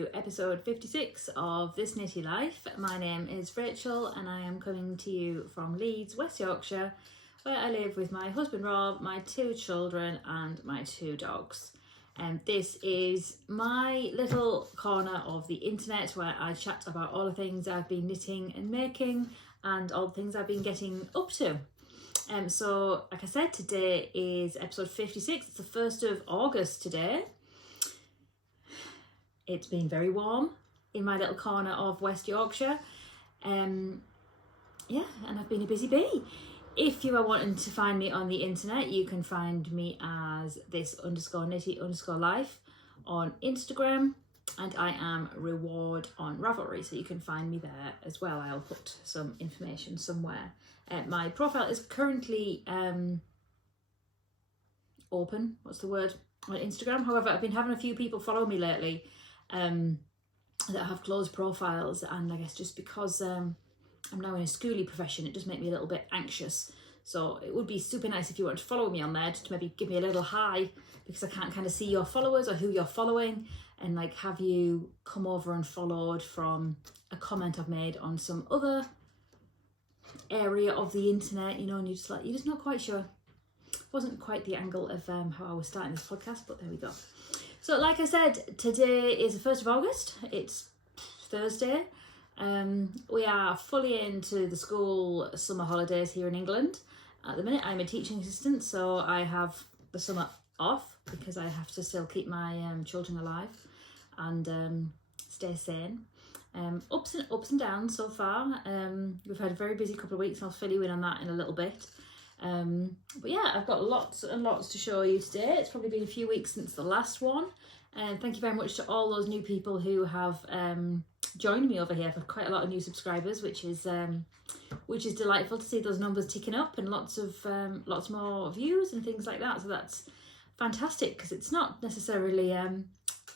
to episode 56 of This Knitty Life. My name is Rachel and I am coming to you from Leeds, West Yorkshire, where I live with my husband Rob, my 2 children and my 2 dogs. And this is my little corner of the internet where I chat about all the things I've been knitting and making and all the things I've been getting up to. So like I said, today is episode 56. It's the 1st of August today. It's been very warm in my little corner of West Yorkshire. And I've been a busy bee. If you are wanting to find me on the internet, you can find me as this_knitty_life on Instagram, and I am reward on Ravelry, so you can find me there as well. I'll put some information somewhere. My profile is currently open, what's the word, on Instagram. However, I've been having a few people follow me lately that have closed profiles, and I guess just because I'm now in a schooly profession, it does make me a little bit anxious. So it would be super nice if you want to follow me on there, just to maybe give me a little hi, because I can't kind of see your followers or who you're following, and like have you come over and followed from a comment I've made on some other area of the internet, you know, and you're just not quite sure. Wasn't quite the angle of how I was starting this podcast, but there we go. So like I said, today is the 1st of August. It's Thursday. We are fully into the school summer holidays here in England. At the minute, I'm a teaching assistant, so I have the summer off because I have to still keep my children alive and stay sane. Ups and downs so far. We've had a very busy couple of weeks. I'll fill you in on that in a little bit. But yeah, I've got lots and lots to show you today. It's probably been a few weeks since the last one. And thank you very much to all those new people who have joined me over here. I've had quite a lot of new subscribers, which is delightful to see those numbers ticking up, and lots more views and things like that. So that's fantastic, because it's not necessarily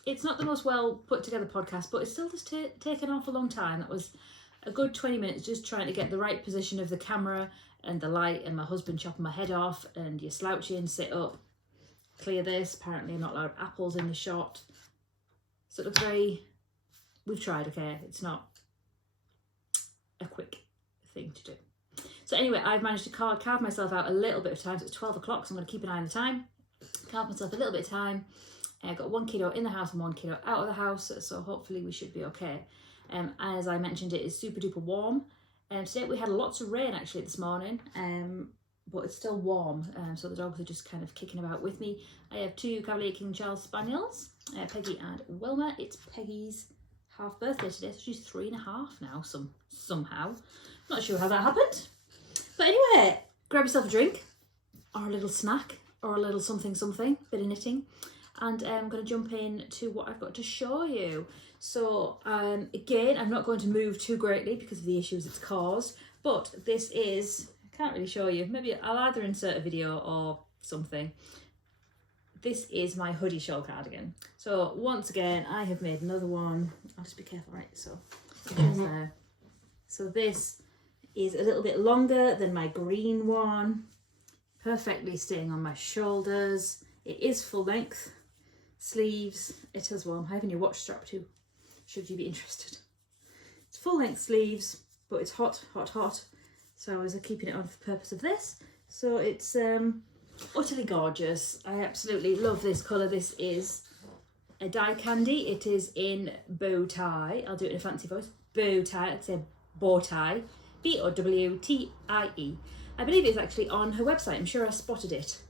it's not the most well put together podcast, but it's still just taken off a long time. That was a good 20 minutes just trying to get the right position of the camera and the light, and my husband chopping my head off, and you're slouching, sit up, clear this. Apparently I'm not allowed apples in the shot. So it looks very, we've tried, okay? It's not a quick thing to do. So anyway, I've managed to carve myself out a little bit of time. So it's 12 o'clock, so I'm going to keep an eye on the time. Carve myself a little bit of time. I've got 1 kiddo in the house and 1 kiddo out of the house, so hopefully we should be okay. As I mentioned, it is super duper warm. Today we had lots of rain actually this morning, but it's still warm, so the dogs are just kind of kicking about with me. I have 2 Cavalier King Charles Spaniels, Peggy and Wilma. It's Peggy's half birthday today, so she's 3.5 now, somehow. Not sure how that happened. But anyway, grab yourself a drink, or a little snack, or a little something, bit of knitting. And I'm going to jump in to what I've got to show you. So again, I'm not going to move too greatly because of the issues it's caused, but this is, I can't really show you, maybe I'll either insert a video or something. This is my hoodie shawl cardigan. So once again, I have made another one. I'll just be careful, right? So there. So this is a little bit longer than my green one, perfectly staying on my shoulders. It is full length. Sleeves, it is warm. I have a new watch strap too, should you be interested. It's full length sleeves, but it's hot. So I was keeping it on for the purpose of this. So it's utterly gorgeous. I absolutely love this colour. This is a dye candy. It is in bow tie. I'll do it in a fancy voice. Bow tie, I'd say bow tie. BOWTIE. I believe it's actually on her website. I'm sure I spotted it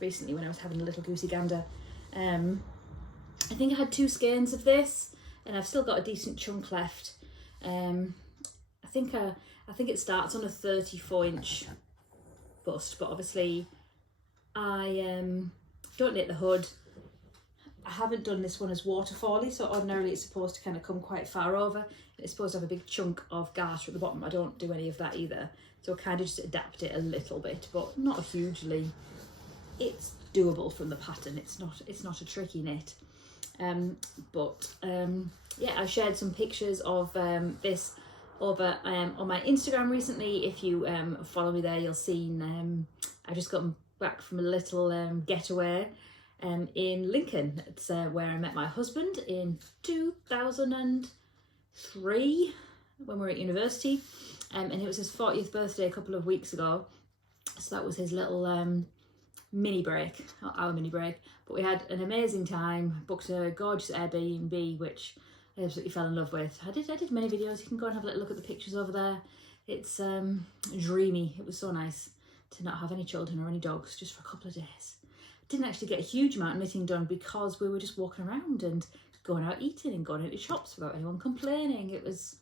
recently when I was having a little goosey gander. I think I had 2 skeins of this, and I've still got a decent chunk left. I think it starts on a 34-inch bust, but obviously I don't knit the hood. I haven't done this one as waterfally, so ordinarily it's supposed to kind of come quite far over. It's supposed to have a big chunk of garter at the bottom. I don't do any of that either, so I kind of just adapt it a little bit, but not hugely. It's doable from the pattern. It's not a tricky knit. Yeah, I've shared some pictures of this over on my Instagram recently. If you follow me there, you'll see I've just gotten back from a little getaway in Lincoln. It's where I met my husband in 2003 when we were at university, and it was his 40th birthday a couple of weeks ago. So that was his little mini break, not our mini break, but we had an amazing time. Booked a gorgeous Airbnb, which I absolutely fell in love with. I did many videos. You can go and have a little look at the pictures over there. It's dreamy. It was so nice to not have any children or any dogs just for a couple of days. Didn't actually get a huge amount of knitting done because we were just walking around and going out eating and going into shops without anyone complaining. It was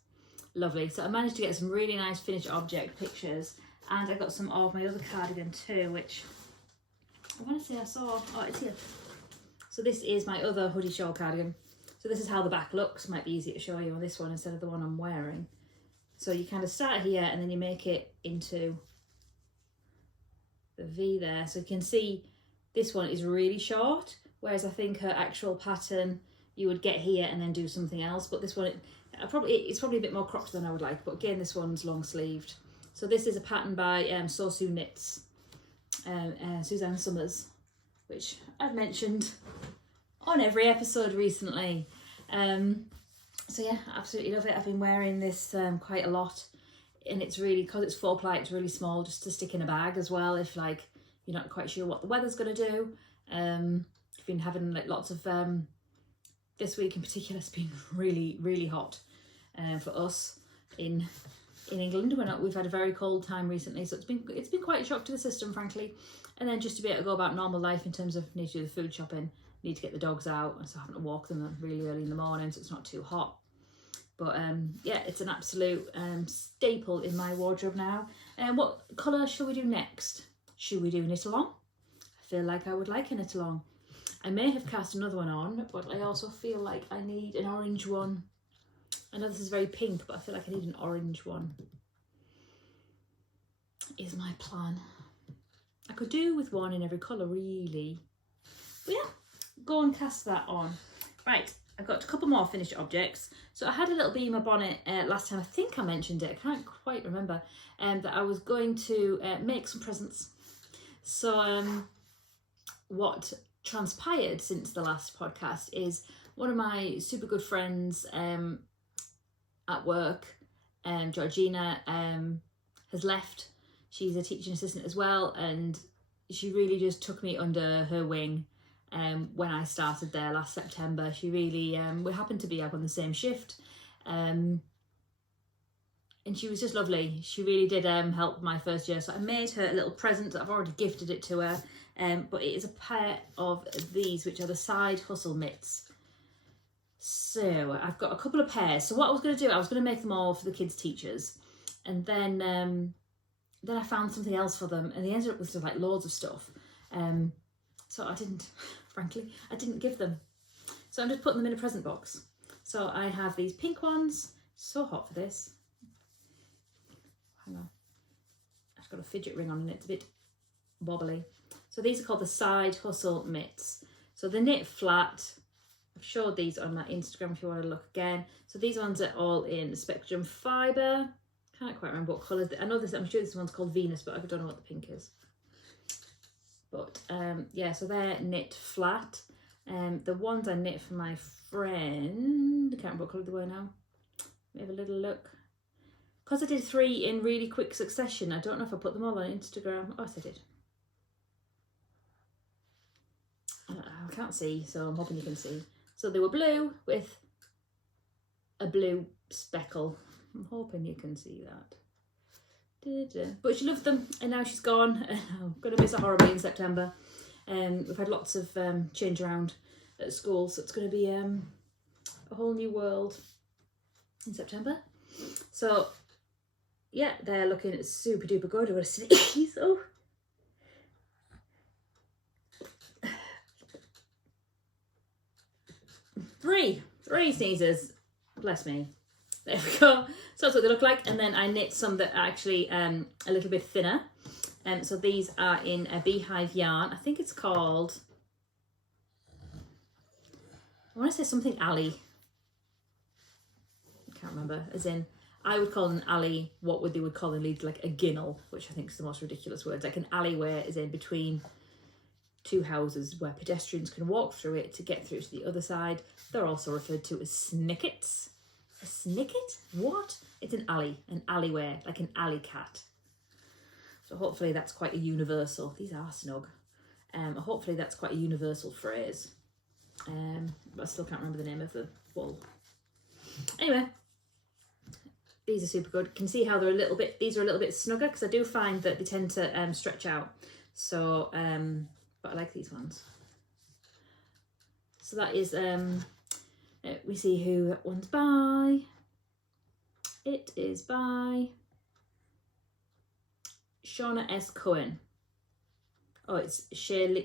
lovely. So I managed to get some really nice finished object pictures, and I got some of my other cardigan too, which I want to say I saw. Oh, it's here. So this is my other hoodie shawl cardigan. So this is how the back looks. Might be easy to show you on this one instead of the one I'm wearing. So you kind of start here and then you make it into the V there. So you can see this one is really short, whereas I think her actual pattern you would get here and then do something else. But this one, it's probably a bit more cropped than I would like. But again, this one's long sleeved. So this is a pattern by So Knits, Suzanne Summers, which I've mentioned on every episode recently. So yeah, absolutely love it. I've been wearing this quite a lot, and it's really, because it's 4-ply, it's really small, just to stick in a bag as well if like you're not quite sure what the weather's going to do. I've been having like lots of this week in particular, it's been really hot for us in England. We've had a very cold time recently, so it's been quite a shock to the system, frankly. And then just to be able to go about normal life in terms of need to do the food shopping, need to get the dogs out, and so having to walk them really early in the morning so it's not too hot. But yeah, it's an absolute staple in my wardrobe now. And what colour shall we do next? Should we do knit along? I feel like I would like a knit along. I may have cast another one on, but I also feel like I need an orange one. I know this is very pink, but I feel like I need an orange one. Is my plan. I could do with one in every colour, really. But yeah, go and cast that on. Right, I've got a couple more finished objects. So I had a little beamer bonnet last time. I think I mentioned it. I can't quite remember. That I was going to make some presents. So what transpired since the last podcast is one of my super good friends at work, Georgina, has left. She's a teaching assistant as well, and she really just took me under her wing when I started there last September. She really, we happened to be up on the same shift, and she was just lovely. She really did help my first year. So I made her a little present. I've already gifted it to her, but it is a pair of these, which are the Side Hustle mitts. So I've got a couple of pairs. So what I was going to do, I was going to make them all for the kids' teachers, and then I found something else for them, and they ended up with like loads of stuff. So I didn't, frankly, I didn't give them. So I'm just putting them in a present box. So I have these pink ones. So hot for this. Hang on. I've got a fidget ring on and it's a bit wobbly. So these are called the Side Hustle mitts. So the knit flat. I've showed these on my Instagram if you want to look again. So these ones are all in Spectrum Fibre. Can't quite remember what colours. I know this, I'm sure this one's called Venus, but I don't know what the pink is. But yeah, so they're knit flat. The ones I knit for my friend, I can't remember what colour they were now. Let me have a little look. Because I did 3 in really quick succession, I don't know if I put them all on Instagram. Oh, yes, I did. I can't see, so I'm hoping you can see. So they were blue with a blue speckle. I'm hoping you can see that. But she loved them, and now she's gone. I'm going to miss her horribly in September. We've had lots of change around at school, so it's going to be a whole new world in September. So yeah, they're looking super duper good. I'm going to sneeze. Oh. Three sneezes. Bless me. There we go. So that's what they look like. And then I knit some that are actually a little bit thinner. So these are in a beehive yarn. I think it's called, I want to say something alley. I can't remember. As in, I would call an alley what they would call in Leeds like a ginnel, which I think is the most ridiculous word. Like an alleyway is in between two houses where pedestrians can walk through it to get through to the other side. They're also referred to as snickets. A snicket? What? It's an alley, an alleyway, like an alley cat. So hopefully that's quite a universal. These are snug. Hopefully that's quite a universal phrase. But I still can't remember the name of the wool. Anyway, these are super good. You can see how they're these are a little bit snugger, because I do find that they tend to stretch out. So, but I like these ones. So that is, we see who that one's by. It is by Shauna S. Cohen. Oh, it's Shana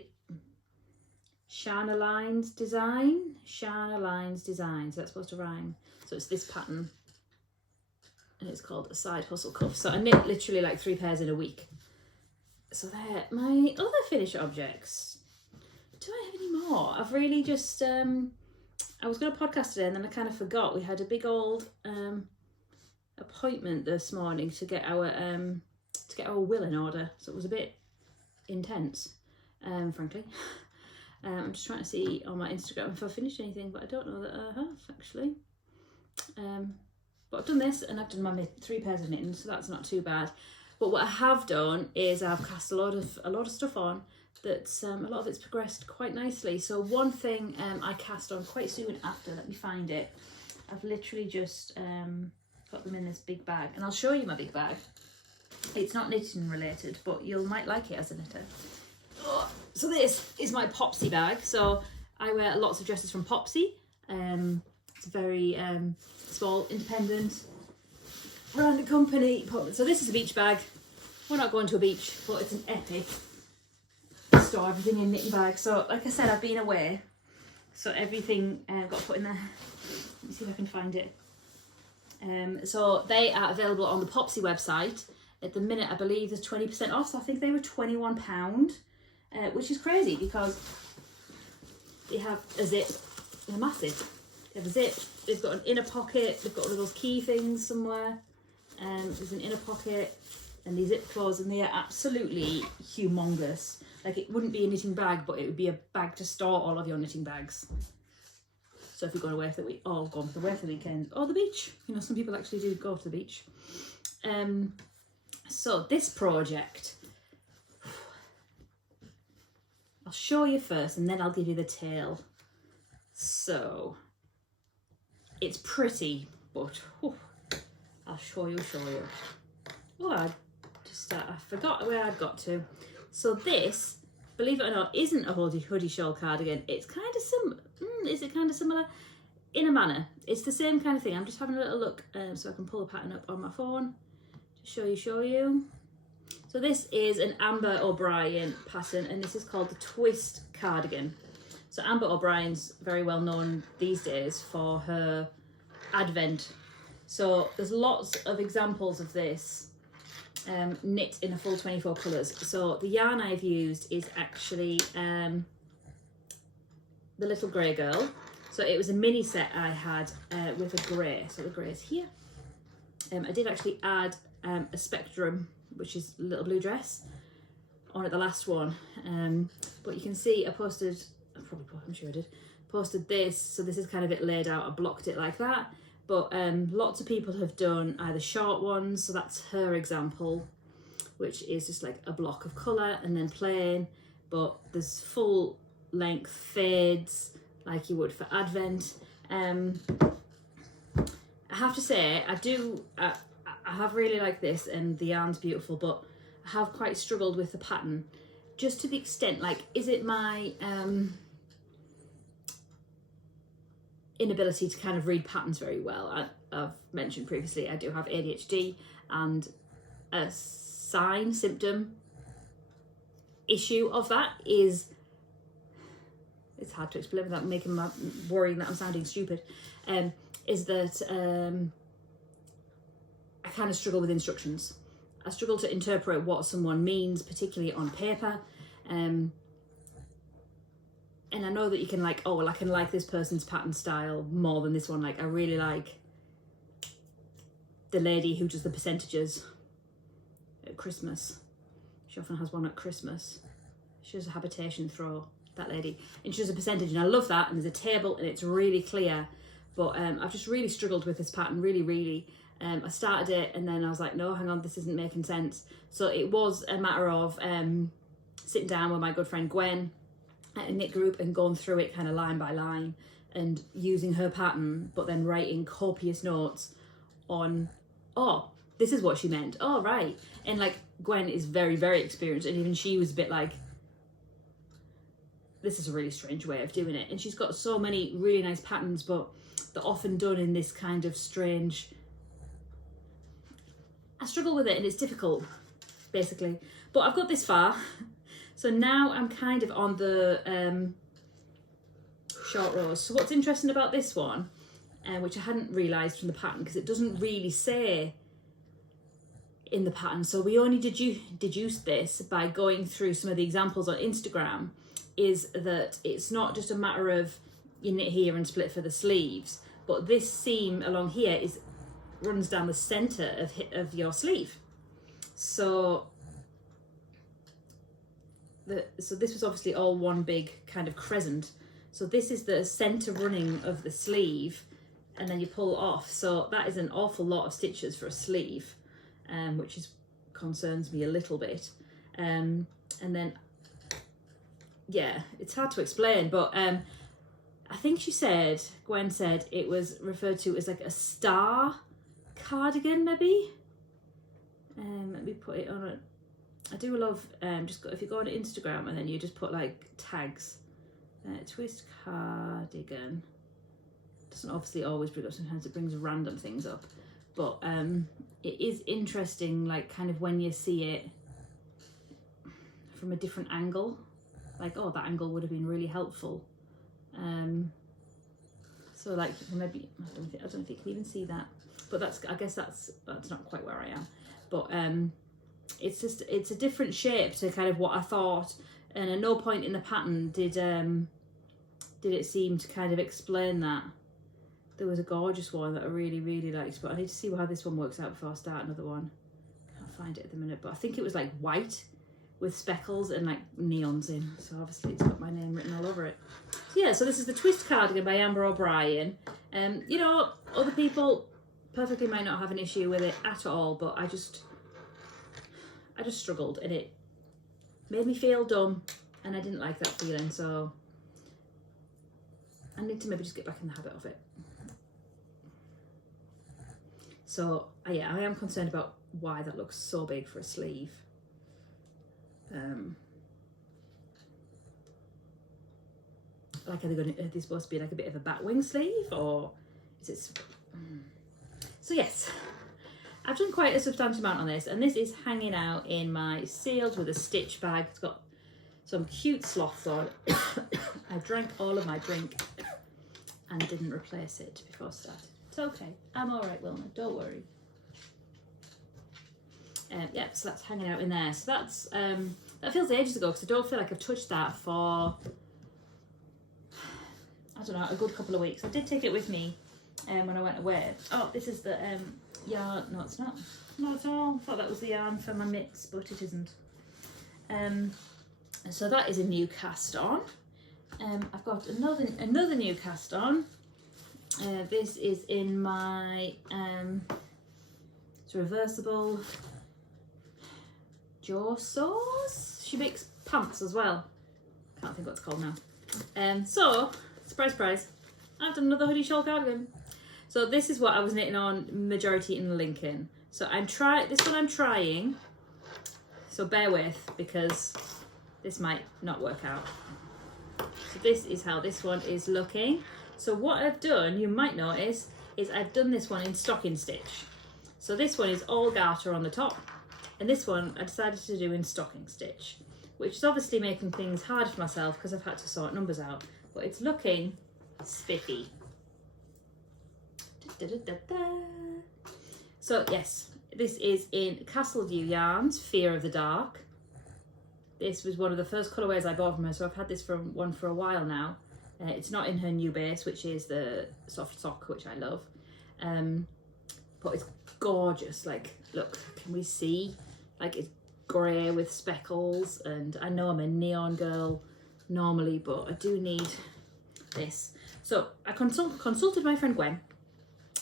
Lines Design. Shana Lines Design. So that's supposed to rhyme. So it's this pattern. And it's called a side hustle cuff. So I knit literally like 3 pairs in a week. So they're my other finish objects. Do I have any more? I've really just, I was going to podcast today and then I kind of forgot. We had a big old appointment this morning to get our will in order. So it was a bit intense, frankly. I'm just trying to see on my Instagram if I finished anything, but I don't know that I have actually. But I've done this and I've done my 3 pairs of knitting, so that's not too bad. But what I have done is I've cast a lot of stuff on that's a lot of it's progressed quite nicely. So one thing I cast on quite soon after, let me find it. I've literally just got them in this big bag, and I'll show you my big bag. It's not knitting related, but you might like it as a knitter. So this is my Popsy bag. So I wear lots of dresses from Popsy. It's a very small, independent, random company. So this is a beach bag. We're not going to a beach, but it's an epic. Store everything in knitting bags. So like I said, I've been away. So everything got put in there. Let me see if I can find it. So they are available on the Popsy website. At the minute, I believe there's 20% off. So I think they were £21, which is crazy because they have a zip. They're massive. They have a zip. They've got an inner pocket. They've got one of those key things somewhere. There's an inner pocket and these zip claws, and they are absolutely humongous. Like, it wouldn't be a knitting bag, but it would be a bag to store all of your knitting bags. So if you're going away for the week, or going away for the weekend, or the beach, you know, some people actually do go to the beach. So this project, I'll show you first, and then I'll give you the tale. So it's pretty, but I'll show you. Oh, I forgot where I'd got to. So this, believe it or not, isn't a hoodie shawl cardigan. It's kind of similar. Is it kind of similar? In a manner. It's the same kind of thing. I'm just having a little look so I can pull the pattern up on my phone to show you. So this is an Amber O'Brien pattern, and this is called the Twist Cardigan. So Amber O'Brien's very well known these days for her Advent. So there's lots of examples of this knit in a full 24 colours. So the yarn I've used is actually the Little Grey Girl. So it was a mini set I had with a grey. So the grey is here. I did actually add a Spectrum, which is a little blue dress, on at the last one. But you can see I posted, I'm sure I did, posted this. So this is kind of it laid out. I blocked it like that. But lots of people have done either short ones, so that's her example, which is just like a block of colour and then plain, but there's full length fades like you would for Advent. I have to say, I have really liked this, and the yarn's beautiful, but I have quite struggled with the pattern, just to the extent, like, is it my inability to kind of read patterns very well? I've mentioned previously I do have ADHD, and a symptom issue of that is, it's hard to explain without worrying that I'm sounding stupid, is that I kind of struggle with instructions. I struggle to interpret what someone means, particularly on paper. And I know that you can like, oh, well, I can like this person's pattern style more than this one. Like, I really like the lady who does the percentages at Christmas. She often has one at Christmas. She does a habitation throw, that lady, and she does a percentage, and I love that. And there's a table, and it's really clear. But I've just really struggled with this pattern, really. I started it, and then I was like, no, hang on, this isn't making sense. So it was a matter of sitting down with my good friend Gwen at a knit group and going through it kind of line by line and using her pattern, but then writing copious notes on, oh, this is what she meant. Oh, right. And like Gwen is very, very experienced, and even she was a bit like, this is a really strange way of doing it. And she's got so many really nice patterns, but they're often done in this kind of strange, I struggle with it and it's difficult, basically. But I've got this far. So now I'm kind of on the short rows. So what's interesting about this one, which I hadn't realised from the pattern, because it doesn't really say in the pattern. So we only deduced this by going through some of the examples on Instagram, is that it's not just a matter of you knit here and split for the sleeves, but this seam along here runs down the centre of your sleeve. So this was obviously all one big kind of crescent. So this is the centre running of the sleeve, and then you pull off. So that is an awful lot of stitches for a sleeve, which concerns me a little bit. And then, yeah, it's hard to explain, but I think Gwen said it was referred to as like a star cardigan, maybe. Let me put it on a, I do love if you go on Instagram and then you just put like tags, twist cardigan. Doesn't obviously always bring up, sometimes it brings random things up, but it is interesting, like kind of when you see it from a different angle, like, oh, that angle would have been really helpful. So like maybe I don't know if you can even see that, but I guess that's not quite where I am, but it's a different shape to kind of what I thought, and at no point in the pattern did it seem to kind of explain that. There was a gorgeous one that I really liked, but I need to see how this one works out before I start another one. Can't find it at the minute, but I think it was like white with speckles and like neons in, so obviously it's got my name written all over it. So yeah, so this is the Twist Cardigan by Amber O'Brien. You know, other people perfectly might not have an issue with it at all, but I just struggled, and it made me feel dumb, and I didn't like that feeling, so I need to maybe just get back in the habit of it. So yeah, I am concerned about why that looks so big for a sleeve. Like, are they supposed to be like a bit of a batwing sleeve, or is it? So yes, I've done quite a substantial amount on this, and this is hanging out in my sealed with a stitch bag. It's got some cute sloths on. I drank all of my drink and didn't replace it before I started. It's okay, I'm all right, Wilma, don't worry. Yeah, so that's hanging out in there. So that's that feels ages ago, because I don't feel like I've touched that for, I don't know, a good couple of weeks. I did take it with me when I went away. Oh, this is the yarn. No, it's not at all. I thought that was the yarn for my mitts, but it isn't. So that is a new cast on. I've got another new cast on. This is in my it's a reversible jaw sauce. She makes pants as well. Can't think what it's called now. So surprise, I've done another hoodie shawl cardigan. So this is what I was knitting on majority in Lincoln. So this one I'm trying. So bear with, because this might not work out. So this is how this one is looking. So what I've done, you might notice, is I've done this one in stocking stitch. So this one is all garter on the top, and this one I decided to do in stocking stitch, which is obviously making things hard for myself because I've had to sort numbers out, but it's looking spiffy. So yes, this is in Castleview Yarns, Fear of the Dark. This was one of the first colourways I bought from her, so I've had this for a while now. It's not in her new base, which is the soft sock, which I love. But it's gorgeous. Like, look, can we see? Like, grey with speckles, and I know I'm a neon girl normally, but I do need this. So I consulted my friend Gwen,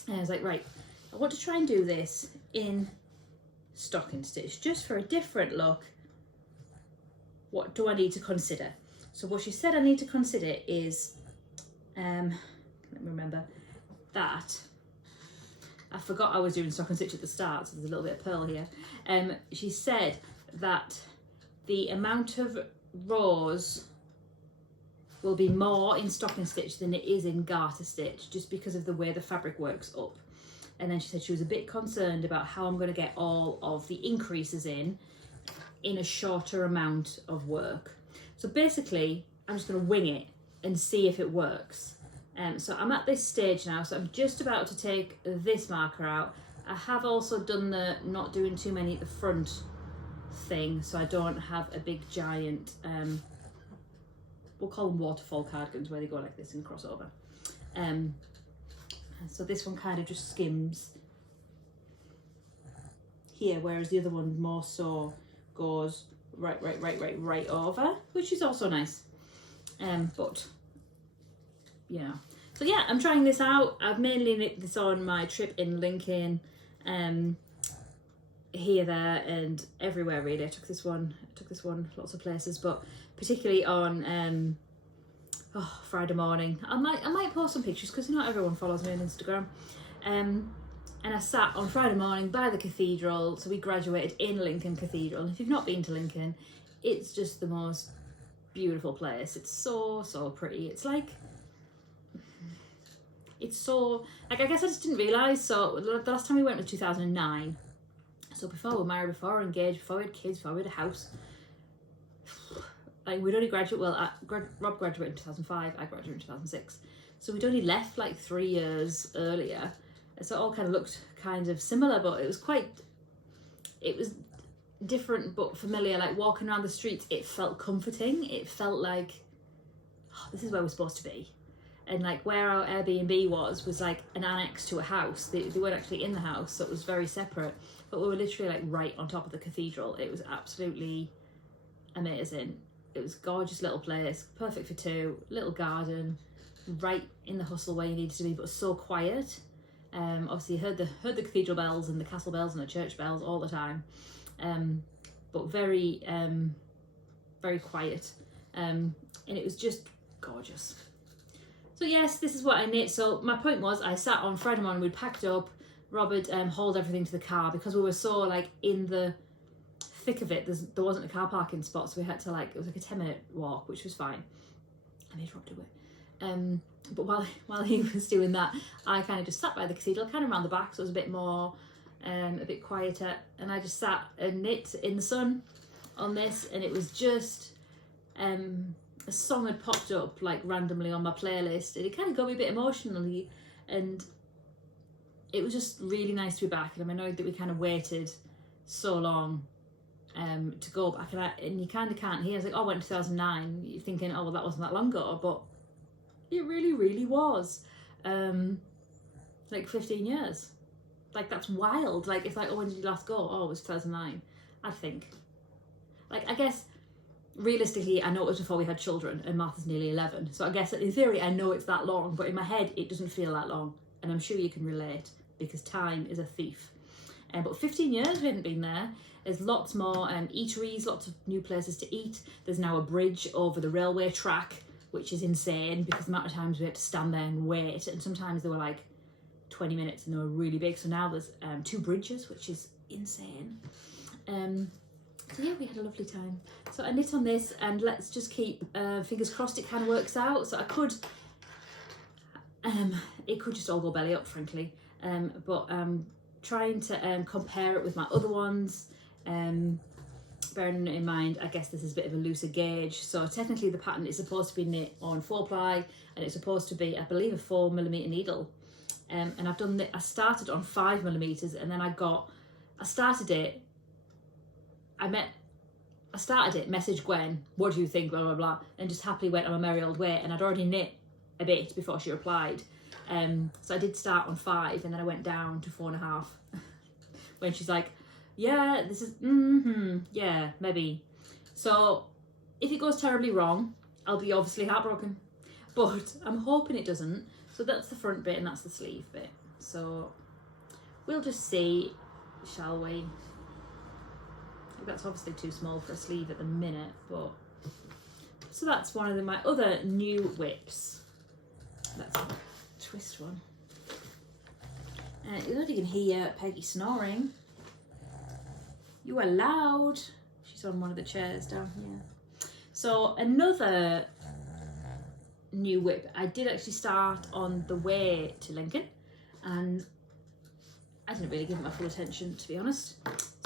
and I was like, right, I want to try and do this in stocking stitch just for a different look. What do I need to consider? So what she said I need to consider is, let me remember that. I forgot I was doing stocking stitch at the start, so there's a little bit of purl here. She said that the amount of rows will be more in stocking stitch than it is in garter stitch, just because of the way the fabric works up. And then she said she was a bit concerned about how I'm going to get all of the increases in a shorter amount of work. So basically, I'm just going to wing it and see if it works. So I'm at this stage now, so I'm just about to take this marker out. I have also done the not doing too many at the front thing, so I don't have a big giant, we'll call them waterfall cardigans, where they go like this and cross over. So this one kind of just skims here, whereas the other one more so goes right over, which is also nice. But yeah, so yeah, I'm trying this out. I've mainly knit this on my trip in Lincoln, here, there, and everywhere really. I took this one lots of places, but particularly on Friday morning. I might post some pictures because not everyone follows me on Instagram. And I sat on Friday morning by the cathedral. So we graduated in Lincoln Cathedral. And if you've not been to Lincoln, it's just the most beautiful place. It's so pretty. It's like, it's so, like, I guess I just didn't realise. So the last time we went was 2009. So before we were married, before we were engaged, before we had kids, before we had a house. Like, we'd only graduated, well, Rob graduated in 2005, I graduated in 2006. So we'd only left like 3 years earlier. So it all kind of looked kind of similar, but it was different but familiar. Like, walking around the streets, it felt comforting. It felt like, oh, this is where we're supposed to be. And like where our Airbnb was like an annex to a house. They weren't actually in the house, so it was very separate. But we were literally like right on top of the cathedral. It was absolutely amazing. It was a gorgeous little place, perfect for two, little garden, right in the hustle where you needed to be, but so quiet. Obviously you heard the cathedral bells and the castle bells and the church bells all the time, but very quiet, and it was just gorgeous. So yes, this is what I knit. So my point was, I sat on Friday morning, we'd packed up, Robert hauled everything to the car because we were so like in the thick of it. There wasn't a car parking spot, so we had to like, it was like a 10-minute walk, which was fine. I made Rob do it. But while he was doing that, I kind of just sat by the cathedral, kind of around the back, so it was a bit more, a bit quieter, and I just sat and knit in the sun on this, and it was just, a song had popped up like randomly on my playlist, and it kind of got me a bit emotionally, and it was just really nice to be back. And I'm annoyed that we kind of waited so long to go back, and you kind of can't hear. It's like, oh, I went in 2009. You're thinking, oh, well, that wasn't that long ago, but it really was. Like 15 years. Like, that's wild. Like, it's like, oh, when did you last go? Oh, it was 2009. I think. Like, I guess realistically, I know it was before we had children, and Martha's nearly 11. So I guess in theory, I know it's that long, but in my head, it doesn't feel that long. And I'm sure you can relate, because time is a thief. But 15 years we hadn't been there. There's lots more eateries, lots of new places to eat. There's now a bridge over the railway track, which is insane because the amount of times we had to stand there and wait. And sometimes they were like 20 minutes and they were really big. So now there's 2 bridges, which is insane. So yeah, we had a lovely time. So I knit on this, and let's just keep fingers crossed it kind of works out. So I could, it could just all go belly up, frankly. But trying to compare it with my other ones, bearing in mind, I guess this is a bit of a looser gauge. So technically the pattern is supposed to be knit on 4-ply, and it's supposed to be, I believe, a 4mm needle. And I've done I started on 5mm, and then I started it, messaged Gwen, what do you think, blah, blah, blah, and just happily went on my merry old way. And I'd already knit a bit before she replied. So I did start on 5, and then I went down to 4.5 when she's like, Yeah, this is, yeah, maybe. So if it goes terribly wrong, I'll be obviously heartbroken, but I'm hoping it doesn't. So that's the front bit and that's the sleeve bit. So we'll just see, shall we? That's obviously too small for a sleeve at the minute, but so that's one of my other new whips. That's a twist one. You already can hear Peggy snoring. You are loud. She's on one of the chairs down here. So another new whip. I did actually start on the way to Lincoln, and I didn't really give it my full attention, to be honest.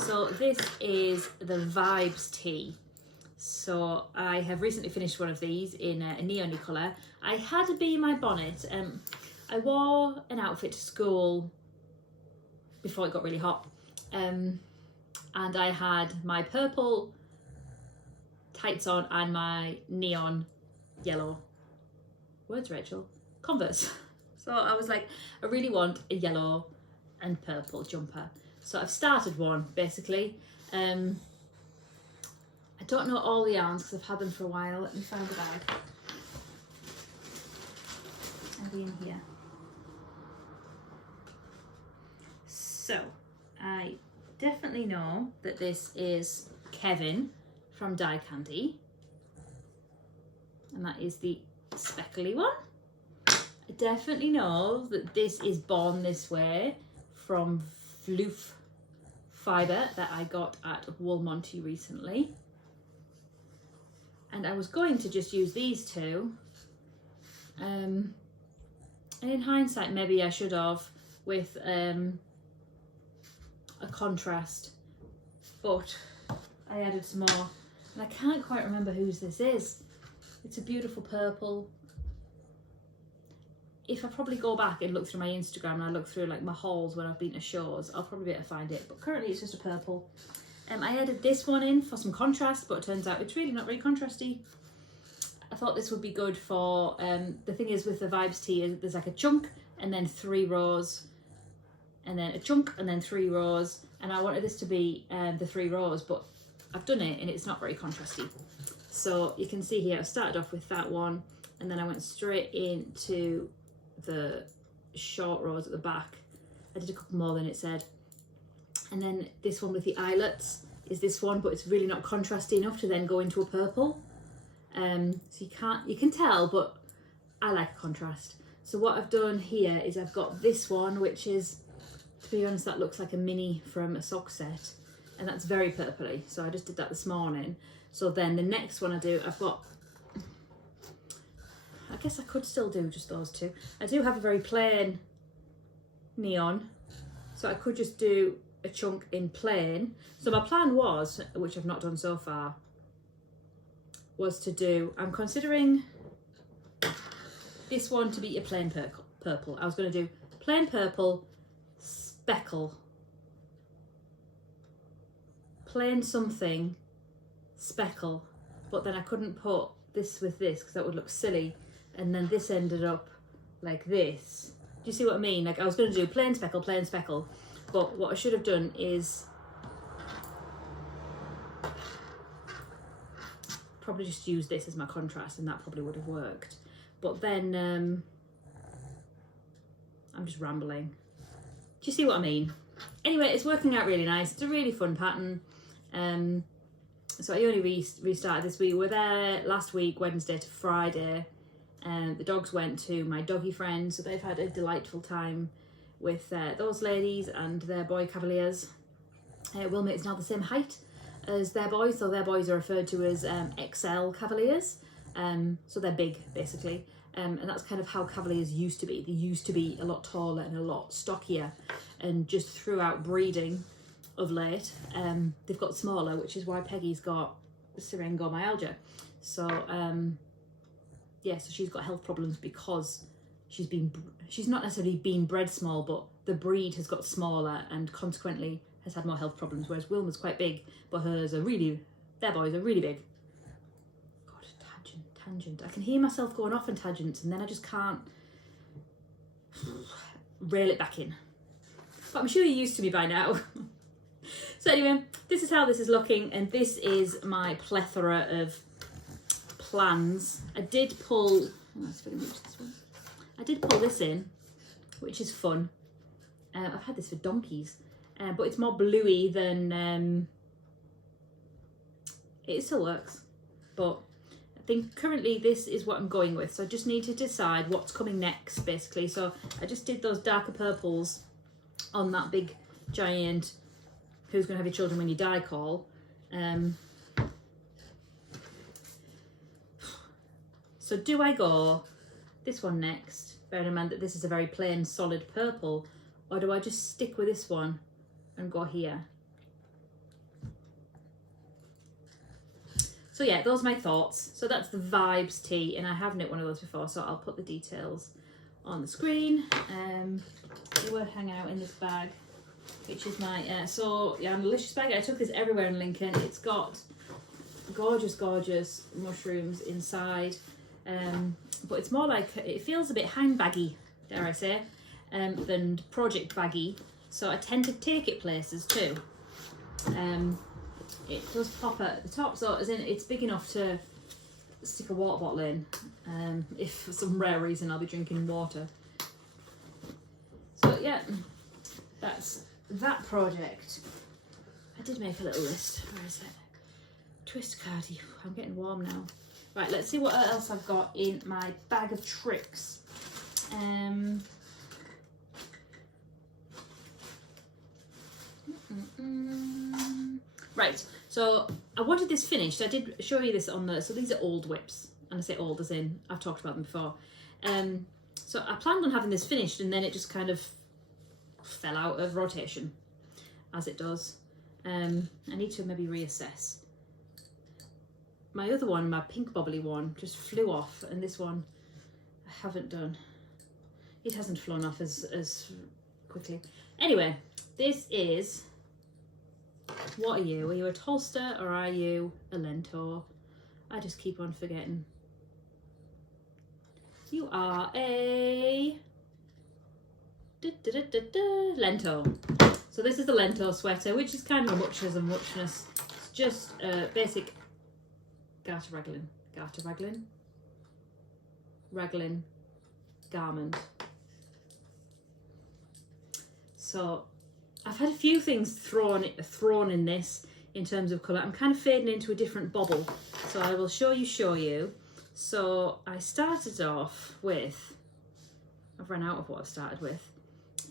So this is the Vibes tee. So I have recently finished one of these in a neon colour. I had a bee in my bonnet. I wore an outfit to school before it got really hot. And I had my purple tights on and my neon yellow, words Rachel, Converse. So I was like, I really want a yellow and purple jumper. So I've started one basically. I don't know all the yarns because I've had them for a while. Let me find the bag. Are they in here? So I definitely know that this is Kevin from Die Candy, and that is the speckly one. I definitely know that this is Born This Way from Floof Fibre that I got at Woolmonty recently. And I was going to just use these two. And in hindsight, maybe I should have with a contrast, but I added some more. And I can't quite remember whose this is. It's a beautiful purple. If I probably go back and look through my Instagram and I look through like my hauls when I've been to shows, I'll probably be able to find it. But currently it's just a purple. I added this one in for some contrast, but it turns out it's really not very contrasty. I thought this would be good for, the thing is with the Vibes tee, is there's like a chunk and then 3 rows, and then a chunk and then 3 rows. And I wanted this to be the 3 rows, but I've done it and it's not very contrasty. So you can see here, I started off with that one and then I went straight into the short rows at the back. I did a couple more than it said. And then this one with the eyelets is this one, but it's really not contrasty enough to then go into a purple. So you can tell, but I like a contrast. So what I've done here is I've got this one, which is, to be honest, that looks like a mini from a sock set, and that's very purpley. So I just did that this morning. So then the next one I do, I've got, I guess I could still do just those two. I do have a very plain neon, so I could just do a chunk in plain. So my plan was, which I've not done so far, was to do, I'm considering this one to be a plain purple. I was going to do plain purple, speckle, plain something, speckle, but then I couldn't put this with this because that would look silly, and then this ended up like this. Do you see what I mean? Like I was going to do plain speckle, but what I should have done is probably just use this as my contrast, and that probably would have worked. But then I'm just rambling. Do you see what I mean? Anyway, it's working out really nice. It's a really fun pattern. So I only restarted this week. We were there last week, Wednesday to Friday, and the dogs went to my doggy friends, so they've had a delightful time with those ladies and their boy cavaliers. Wilmot is now the same height as their boys, so their boys are referred to as XL cavaliers. So they're big, basically. And that's kind of how cavaliers used to be. They used to be a lot taller and a lot stockier, and just throughout breeding of late, they've got smaller, which is why Peggy's got syringomyalgia. So yeah, so she's got health problems because she's not necessarily been bred small, but the breed has got smaller and consequently has had more health problems, whereas Wilma's quite big, but their boys are really big. God, tangent. I can hear myself going off on tangents and then I just can't reel it back in. But I'm sure you're used to me by now. So anyway, this is how this is looking, and this is my plethora of plans. I did pull, let's see if I can reach this one. I did pull this in, which is fun. I've had this for donkeys, but it's more bluey than, it still works, but I think currently this is what I'm going with. So I just need to decide what's coming next, basically. So I just did those darker purples on that big giant Who's Gonna Have Your Children When You Die call. So do I go this one next, bearing in mind that this is a very plain solid purple, or do I just stick with this one and go here? So yeah, those are my thoughts. So that's the Vibes tee, and I have knit one of those before, so I'll put the details on the screen. They were hanging out in this bag, which is my, so yeah, Delicious bag. I took this everywhere in Lincoln. It's got gorgeous, gorgeous mushrooms inside, but it's more like, it feels a bit handbaggy, dare I say, than project baggy. So I tend to take it places too. It does pop at the top, so as in it's big enough to stick a water bottle in, if for some rare reason I'll be drinking water. So yeah, that's that project. I did make a little list. Where is it? Twist cardi. I'm getting warm now. Right, let's see what else I've got in my bag of tricks. Right, so I wanted this finished. I did show you this on the, so these are old whips, and I say old as in I've talked about them before. So I planned on having this finished, and then it just kind of fell out of rotation, as it does. I need to maybe reassess. My other one, my pink bobbly one, just flew off, and this one I haven't done. It hasn't flown off as quickly. Anyway, this is, what are you? Are you a Tolster or are you a Lento? I just keep on forgetting. You are a Lento. So this is the Lento sweater, which is kind of a muchness and muchness. It's just a basic garter raglan garment. So I've had a few things thrown in this in terms of colour. I'm kind of fading into a different bobble, so I will show you. So I started off with, I've run out of what I've started with.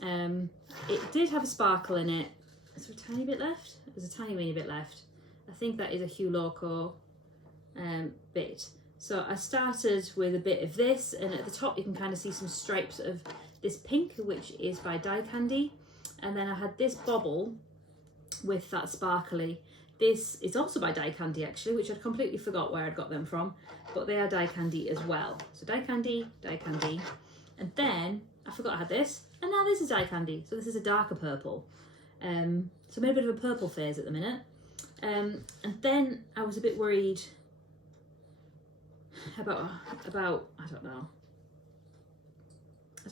It did have a sparkle in it. Is there a tiny bit left? There's a tiny weeny bit left. I think that is a Hue Loco bit. So I started with a bit of this, and at the top you can kind of see some stripes of this pink, which is by Die Candy. And then I had this bobble with that sparkly. This is also by Die Candy actually, which I'd completely forgot where I'd got them from, but they are Die Candy as well. So Die Candy, and then I forgot I had this, and now this is Die Candy. So this is a darker purple. So I'm in a bit of a purple phase at the minute. And then I was a bit worried about I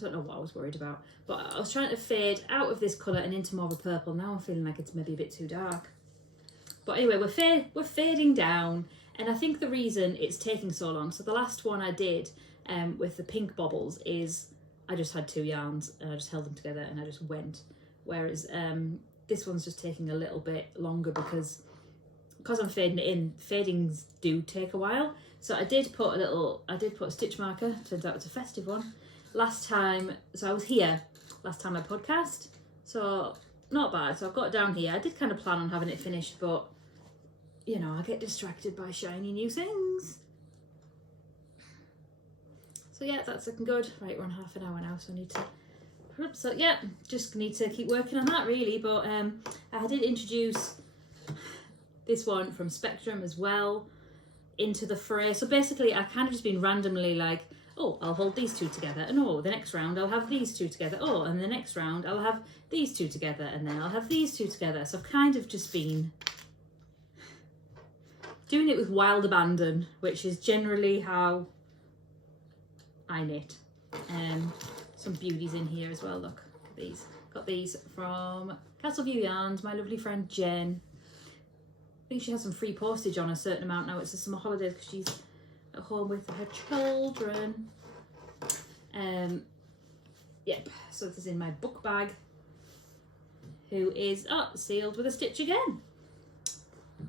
don't know what I was worried about, but I was trying to fade out of this colour and into more of a purple. Now I'm feeling like it's maybe a bit too dark. But anyway, we're fading down, and I think the reason it's taking so long, so the last one I did with the pink bobbles is I just had 2 yarns and I just held them together and I just went. Whereas this one's just taking a little bit longer because I'm fading it in. Fadings do take a while. So I did put a stitch marker, turns out it's a festive one. Last time, so I was here last time I podcast, so not bad. So I've got it down here. I did kind of plan on having it finished, but you know, I get distracted by shiny new things. So yeah, that's looking good. Right, we're on half an hour now, so I need to, so yeah, just need to keep working on that really. But I did introduce this one from Spectrum as well into the fray. So basically I kind of just been randomly like, oh, I'll hold these two together, and oh, the next round I'll have these two together, oh, and the next round I'll have these two together, and then I'll have these two together. So I've kind of just been doing it with wild abandon, which is generally how I knit. Some beauties in here as well, look at these, Got these from Castleview Yarns, my lovely friend Jen. I think she has some free postage on a certain amount now. It's the summer holidays because she's at home with her children. Yep, so this is in my book bag. Who is sealed with a stitch again.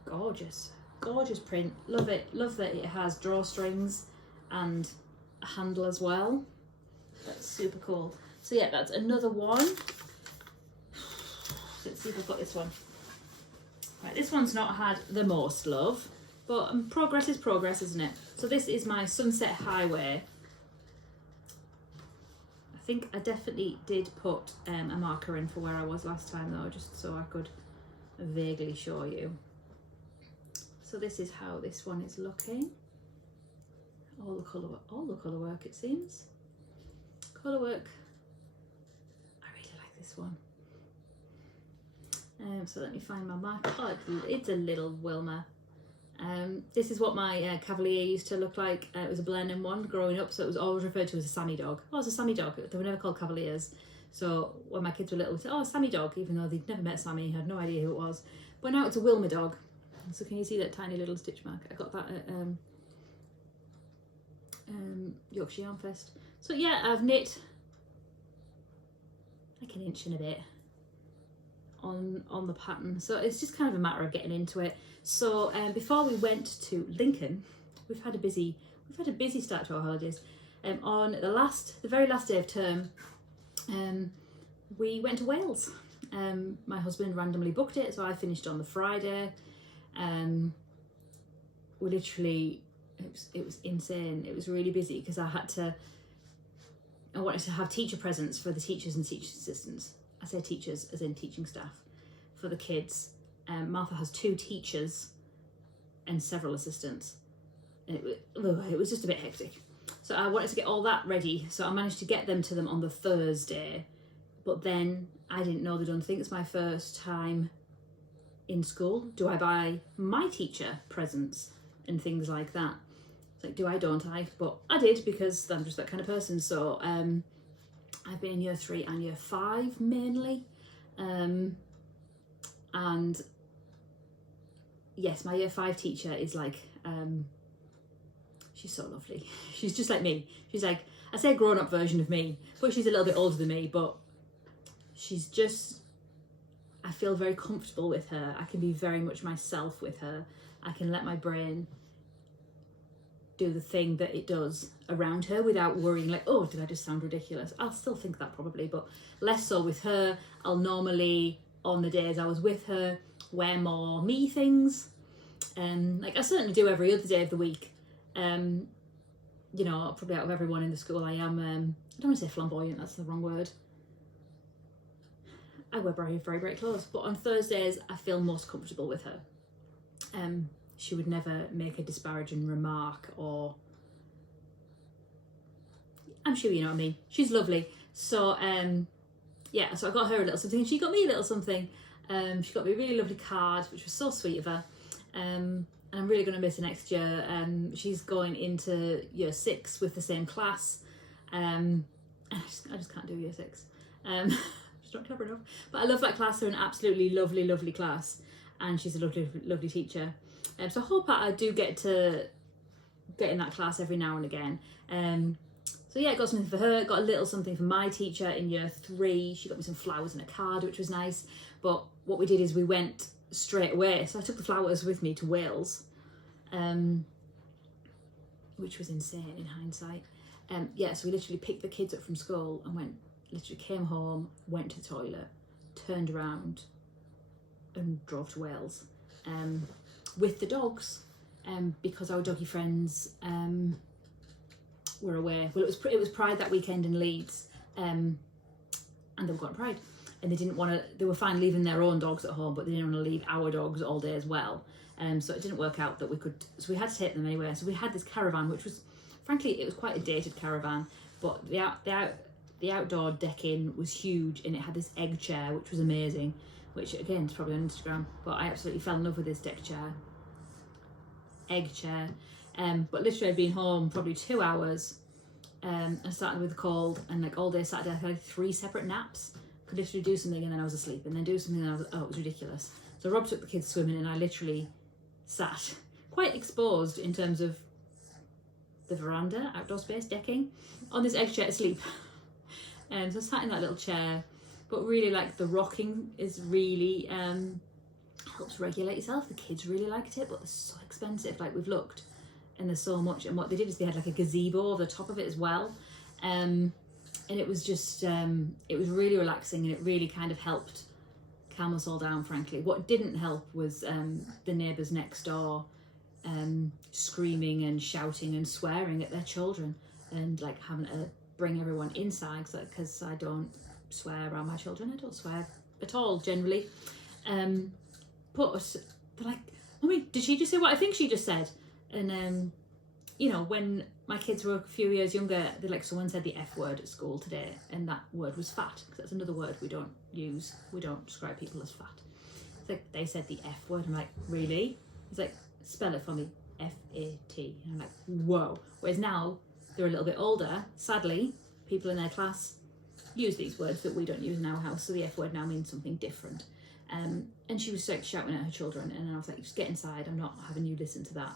Gorgeous, gorgeous print. Love it. Love that it has drawstrings and a handle as well. That's super cool. So yeah, that's another one. Let's see if I've got this one. Right, this one's not had the most love, but progress is progress, isn't it? So this is my Sunset Highway. I think I definitely did put a marker in for where I was last time though, just so I could vaguely show you. So this is how this one is looking. All the colour work, it seems. Colour work. I really like this one. So let me find my marker. Oh, it's a little Wilma. This is what my Cavalier used to look like. It was a blending one growing up, so it was always referred to as a Sammy dog. Oh, it's a Sammy dog. They were never called Cavaliers. So when my kids were little, we'd say, oh, Sammy dog, even though they'd never met Sammy, had no idea who it was. But now it's a Wilma dog. So can you see that tiny little stitch mark? I got that at Yorkshire Yarn Fest. So yeah, I've knit like an inch and a bit on the pattern, so it's just kind of a matter of getting into it. So before we went to Lincoln, we've had a busy start to our holidays. On the very last day of term, we went to Wales. My husband randomly booked it, so I finished on the Friday. We literally, it was insane. It was really busy because I wanted to have teacher presents for the teachers and teaching assistants. I say teachers as in teaching staff for the kids. Martha has 2 teachers and several assistants. And it was just a bit hectic. So I wanted to get all that ready. So I managed to get them to them on the Thursday. But then I didn't know they'd done. I think it's my first time in school. Do I buy my teacher presents and things like that? It's like, do I, don't I? But I did, because I'm just that kind of person. So I've been in year 3 and year 5 mainly. And yes, my year 5 teacher is like, she's so lovely. She's just like me. She's like, I say a grown-up version of me, but she's a little bit older than me, but she's just, I feel very comfortable with her. I can be very much myself with her. I can let my brain do the thing that it does around her without worrying like, oh, did I just sound ridiculous? I'll still think that probably, but less so with her. I'll normally, on the days I was with her, wear more me things. Like I certainly do every other day of the week. You know, probably out of everyone in the school, I am, I don't want to say flamboyant, that's the wrong word. I wear very, very bright clothes, but on Thursdays, I feel most comfortable with her. She would never make a disparaging remark, or I'm sure you know what I mean. She's lovely. So yeah, so I got her a little something and she got me a little something. She got me a really lovely card, which was so sweet of her. And I'm really going to miss her next year. She's going into year 6 with the same class. I just can't do year 6. She's not clever enough. But I love that class. They're an absolutely lovely, lovely class. And she's a lovely, lovely teacher. So I hope I do get to get in that class every now and again. So yeah, got something for her, got a little something for my teacher in year 3. She got me some flowers and a card, which was nice. But what we did is we went straight away. So I took the flowers with me to Wales, which was insane in hindsight. Yeah, so we literally picked the kids up from school and literally came home, went to the toilet, turned around and drove to Wales. With the dogs, because our doggy friends were away. Well, it was Pride that weekend in Leeds, and they were going to Pride, and they didn't want to. They were fine leaving their own dogs at home, but they didn't want to leave our dogs all day as well. So it didn't work out that we could. So we had to take them anyway. So we had this caravan, which was, frankly, it was quite a dated caravan, but the outdoor decking was huge, and it had this egg chair, which was amazing. Which again is probably on Instagram, but I absolutely fell in love with this egg chair. But literally I'd been home probably 2 hours, and started with the cold, and like all day Saturday I had 3 separate naps. could literally do something and then I was asleep, and then do something and I was, oh, it was ridiculous. So Rob took the kids swimming and I literally sat quite exposed in terms of the veranda, outdoor space, decking, on this egg chair to sleep. And so I sat in that little chair, but really like the rocking is really helps regulate yourself. The kids really liked it, but they're so expensive. Like we've looked and there's so much, and what they did is they had like a gazebo over the top of it as well. And it was just, it was really relaxing, and it really kind of helped calm us all down, frankly. What didn't help was the neighbours next door screaming and shouting and swearing at their children, and like having to bring everyone inside, because I don't swear around my children. I don't swear at all, generally. But they're like, Mummy, did she just say what I think she just said? And you know, when my kids were a few years younger, they're like, someone said the F word at school today, and that word was fat, because that's another word we don't use. We don't describe people as fat. It's like, they said the F word. I'm like, really? He's like, spell it for me, F-A-T. And I'm like, whoa. Whereas now they're a little bit older, sadly, people in their class use these words that we don't use in our house, so the F word now means something different. And she was like shouting at her children, and I was like, just get inside, I'm not having you listen to that.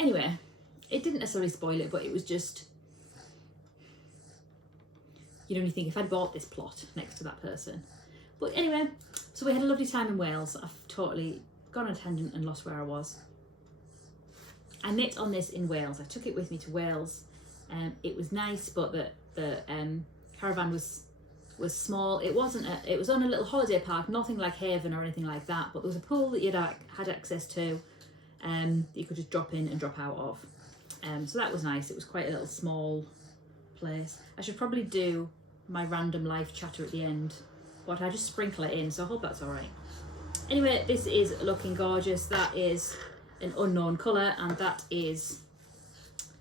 Anyway, it didn't necessarily spoil it, but it was just, you know, you think, if I'd bought this plot next to that person. But anyway, so we had a lovely time in Wales. I've totally gone on a tangent and lost where I was. I knit on this in Wales. I took it with me to Wales. It was nice, but the caravan was small. It wasn't. It was on a little holiday park, nothing like Haven or anything like that. But there was a pool that you'd had access to, that you could just drop in and drop out of. So that was nice. It was quite a little small place. I should probably do my random life chatter at the end, but I just sprinkle it in, so I hope that's all right. Anyway, this is looking gorgeous. That is an unknown colour, and that is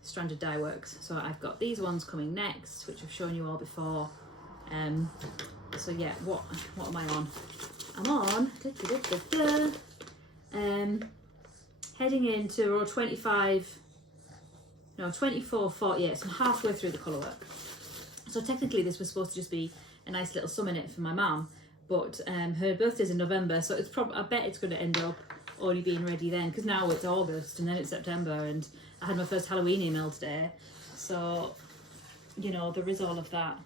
Stranded Dye Works. So I've got these ones coming next, which I've shown you all before. So yeah, what am I on? I'm on heading into row 24, 48, so I'm halfway through the colour work. So technically this was supposed to just be a nice little summer knit for my mum, but her birthday's in November, so it's I bet it's going to end up only being ready then, because now it's August and then it's September, and I had my first Halloween email today, so you know, there is all of that.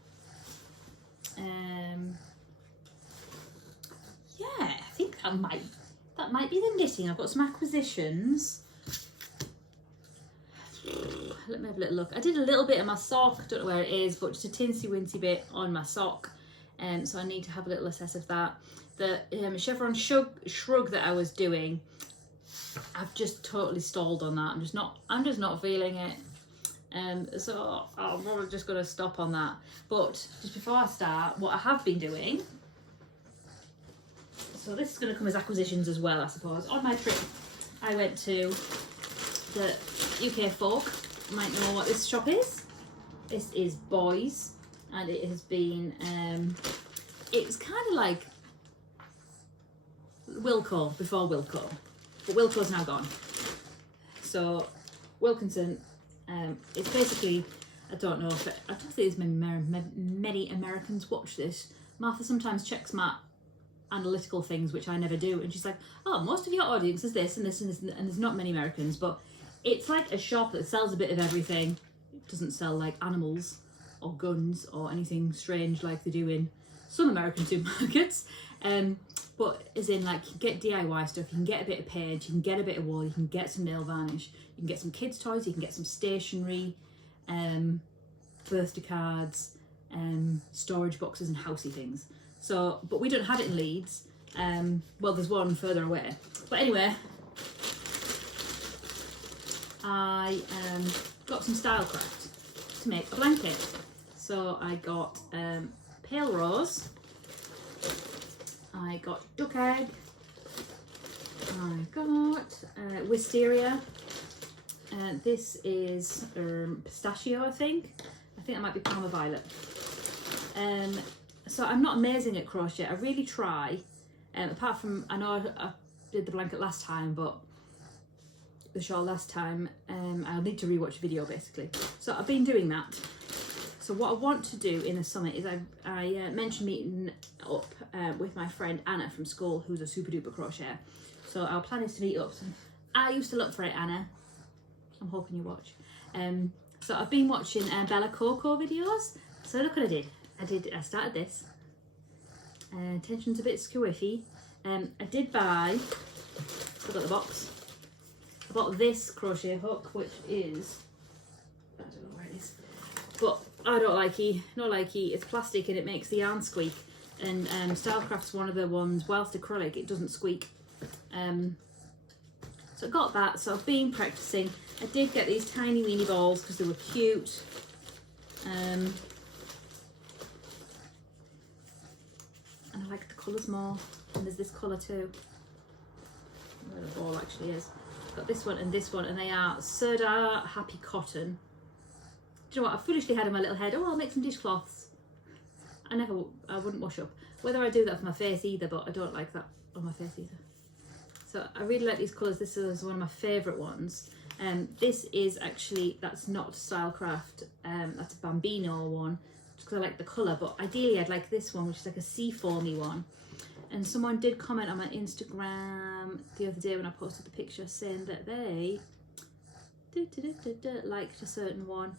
Yeah, I think that might be the knitting. I've got some acquisitions. Let me have a little look. I did a little bit of my sock, don't know where it is, but just a tinsy wincy bit on my sock, so I need to have a little assess of that. The chevron shrug that I was doing, I've just totally stalled on that. I'm just not feeling it. So I'm probably just going to stop on that. But just before I start, what I have been doing, so this is going to come as acquisitions as well, I suppose. On my trip, I went to the UK Folk. You might know what this shop is. This is Boys, and it has been, it's kind of like Wilko before Wilko, but Wilko's now gone. So Wilkinson, it's basically, I don't think there's many Americans watch this. Martha sometimes checks my analytical things, which I never do, and she's like, oh, most of your audience is this and this and this, and there's not many Americans. But it's like a shop that sells a bit of everything. It doesn't sell like animals or guns or anything strange like they do in some American supermarkets, but as in, like, you get DIY stuff, you can get a bit of paint, you can get a bit of wool, you can get some nail varnish, you can get some kids toys, you can get some stationery, birthday cards, storage boxes and housey things. So, but we don't have it in Leeds. Well, there's one further away. But anyway, I got some Stylecraft to make a blanket. So I got Pale Rose, I got Duck Egg, I got Wisteria, and this is Pistachio, I think that might be Parma Violet. So I'm not amazing at crochet. I really try, apart from, I know I did the blanket last time, but the shawl last time, I'll need to rewatch a video basically. So I've been doing that, So what I want to do in the summer is I mentioned meeting up with my friend Anna from school, who's a super duper crocheter. So our plan is to meet up. So I used to look for it, Anna. I'm hoping you watch. So I've been watching Bella Coco videos. So look what I did. I started this. Tension's a bit squiffy. I did buy, I got the box. I bought this crochet hook, which is, I don't know where it is, but I don't like it. Not like it. It's plastic and it makes the yarn squeak. And Stylecraft's one of the ones, whilst acrylic, it doesn't squeak. So I got that. So I've been practicing. I did get these tiny weenie balls because they were cute. And I like the colours more. And there's this colour too. Where the ball actually is. Got this one, and they are Serdar Happy Cotton. Do you know what? I foolishly had in my little head, oh, I'll make some dishcloths. I wouldn't wash up. Whether I do that for my face either, but I don't like that on my face either. So I really like these colours. This is one of my favourite ones. This is actually, that's not Stylecraft, that's a Bambino one, just because I like the colour, but ideally I'd like this one, which is like a sea foamy one. And someone did comment on my Instagram the other day when I posted the picture saying that they liked a certain one.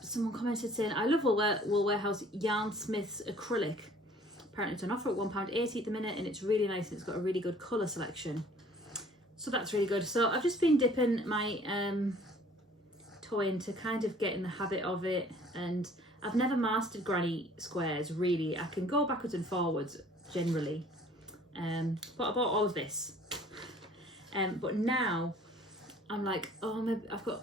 Someone commented saying, I love Wool Warehouse Yarn Smith's acrylic. Apparently it's on offer at £1.80 at the minute, and it's really nice and it's got a really good colour selection. So that's really good. So I've just been dipping my toe in to kind of get in the habit of it, and I've never mastered granny squares really. I can go backwards and forwards generally, but I bought all of this. But now I'm like, oh, maybe I've got,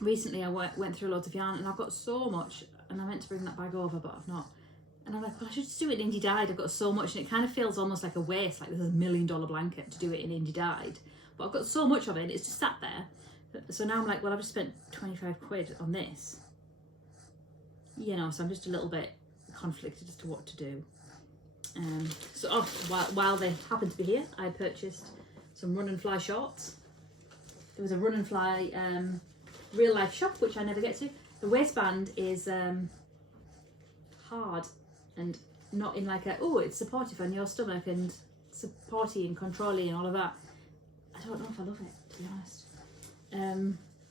recently I went through loads of yarn and I've got so much, and I meant to bring that bag over but I've not. And I'm like, well, I should just do it in indie dyed. I've got so much, and it kind of feels almost like a waste, like this is a $1 million blanket to do it in indie dyed. But I've got so much of it, and it's just sat there. So now I'm like, well, I've just spent 25 quid on this. You know, so I'm just a little bit conflicted as to what to do. So while they happen to be here, I purchased some Run and Fly shorts. There was a Run and Fly real life shop, which I never get to. The waistband is hard and not in like a, oh, it's supportive on your stomach and supporty and controlly and all of that. I don't know if I love it, to be honest.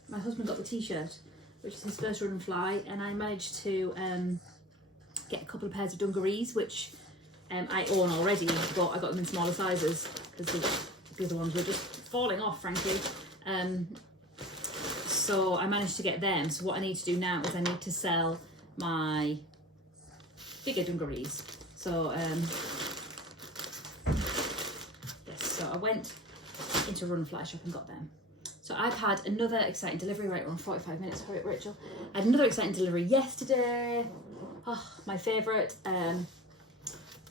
My husband got the t-shirt, which is his first Run and Fly, and I managed to get a couple of pairs of dungarees, which I own already, but I got them in smaller sizes because the other ones were just falling off, frankly. So I managed to get them. So what I need to do now is I need to sell my bigger dungarees. So yes, so I went into Run and Fly shop and got them. So I've had another exciting delivery. Right, we're on 45 minutes. Hurry up, Rachel. I had another exciting delivery yesterday. Oh, my favourite.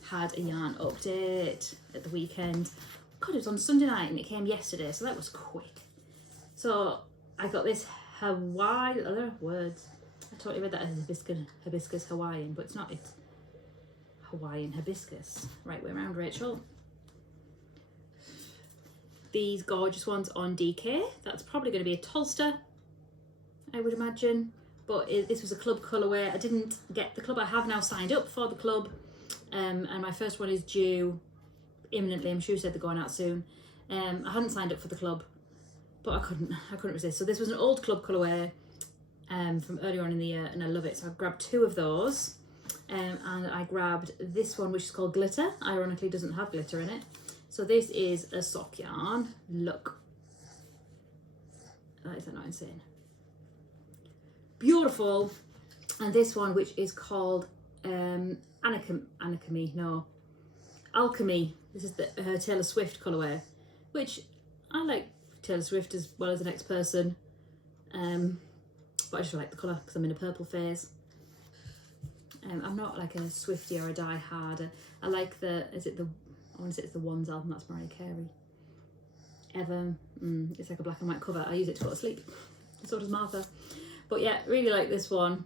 Had a yarn update at the weekend. God, it was on Sunday night and it came yesterday, so that was quick. So I got this Hawaii, other words. I totally read that as hibiscus Hawaiian, but it's not. It's Hawaiian hibiscus. Right way around, Rachel. These gorgeous ones on DK. That's probably going to be a Tolster, I would imagine. But this was a club colourway. I didn't get the club. I have now signed up for the club. And my first one is due imminently. I'm sure you said they're going out soon. I hadn't signed up for the club, but I couldn't resist. So this was an old club colourway from earlier on in the year, and I love it. So I grabbed two of those, and I grabbed this one, which is called Glitter. Ironically, doesn't have glitter in it. So this is a sock yarn. Look, is that not insane? Beautiful. And this one, which is called Alchemy. This is her Taylor Swift colourway, which I like Taylor Swift as well as the next person, but I just like the colour because I'm in a purple phase. I'm not like a Swiftie or a Die Hard. I like I want to say it's the Ones album. That's Mariah Carey. It's like a black and white cover. I use it to go to sleep. So does Martha. But yeah, really like this one.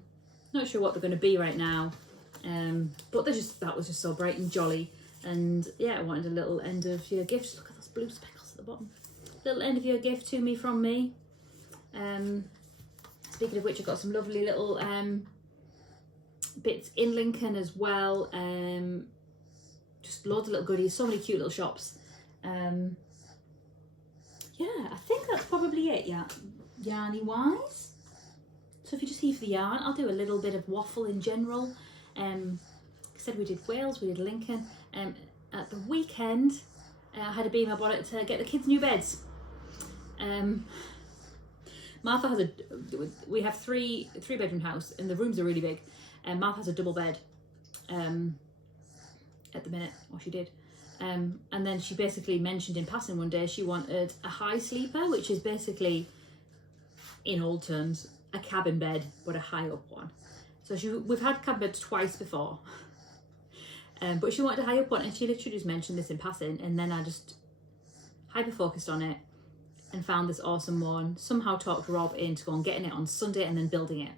Not sure what they're going to be right now. But that was just so bright and jolly, and yeah, I wanted a little end of year gift. Look at those blue speckles at the bottom. Little end of year gift to me from me. Speaking of which, I got some lovely little bits in Lincoln as well. Just loads of little goodies, so many cute little shops. Yeah, I think that's probably it, yeah, yarny wise. So if you just heave the yarn, I'll do a little bit of waffle in general. Said we did Wales, we did Lincoln. At the weekend, I had a bee in my bonnet to get the kids new beds. Martha has we have three bedroom house and the rooms are really big. And Martha has a double bed at the minute, or she did. And then she basically mentioned in passing one day she wanted a high sleeper, which is basically, in old terms, a cabin bed, but a high up one. So we've had cabin beds twice before, but she wanted a high up one, and she literally just mentioned this in passing, and then I just hyper focused on it and found this awesome one. Somehow talked Rob into going getting it on Sunday and then building it.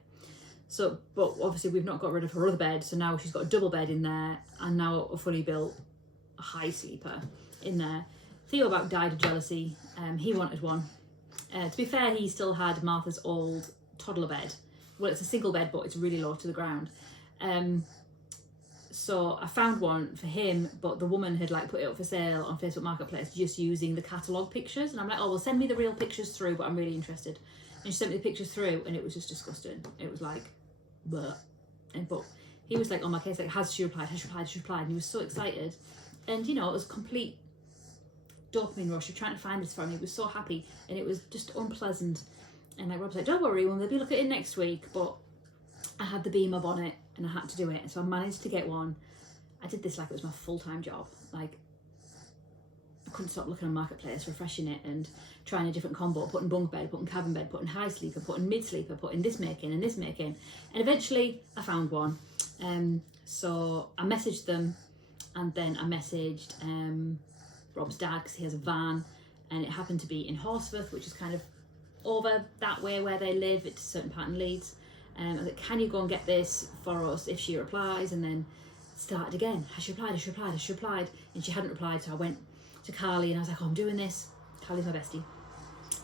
So, but obviously we've not got rid of her other bed, so now she's got a double bed in there, and now a fully built high sleeper in there. Theo about died of jealousy. He wanted one. To be fair, he still had Martha's old toddler bed. Well, it's a single bed, but it's really low to the ground. So I found one for him, but the woman had like put it up for sale on Facebook Marketplace just using the catalogue pictures, and I'm like, oh well, send me the real pictures through, but I'm really interested. And she sent me the pictures through, and it was just disgusting. It was like, bleh. But he was like on my case, like, has she replied, has she replied, has she replied? And he was so excited. And you know, it was a complete dopamine rush of trying to find this for me. He was so happy, and it was just unpleasant. And like Rob's like, don't worry, we'll maybe look at it next week. But I had the bee in my bonnet and I had to do it. So I managed to get one. I did this like it was my full-time job. Like, I couldn't stop looking on Marketplace, refreshing it and trying a different combo, putting bunk bed, putting cabin bed, putting high sleeper, putting mid sleeper, putting this making and this making. And eventually I found one. So I messaged them, and then I messaged Rob's dad, because he has a van, and it happened to be in Horsforth, which is kind of over that way where they live. It's a certain part in Leeds. I was like, can you go and get this for us if she replies? And then started again. Has she replied? Has she replied? Has she replied? And she hadn't replied, so I went to Carly and I was like, oh, I'm doing this. Carly's my bestie.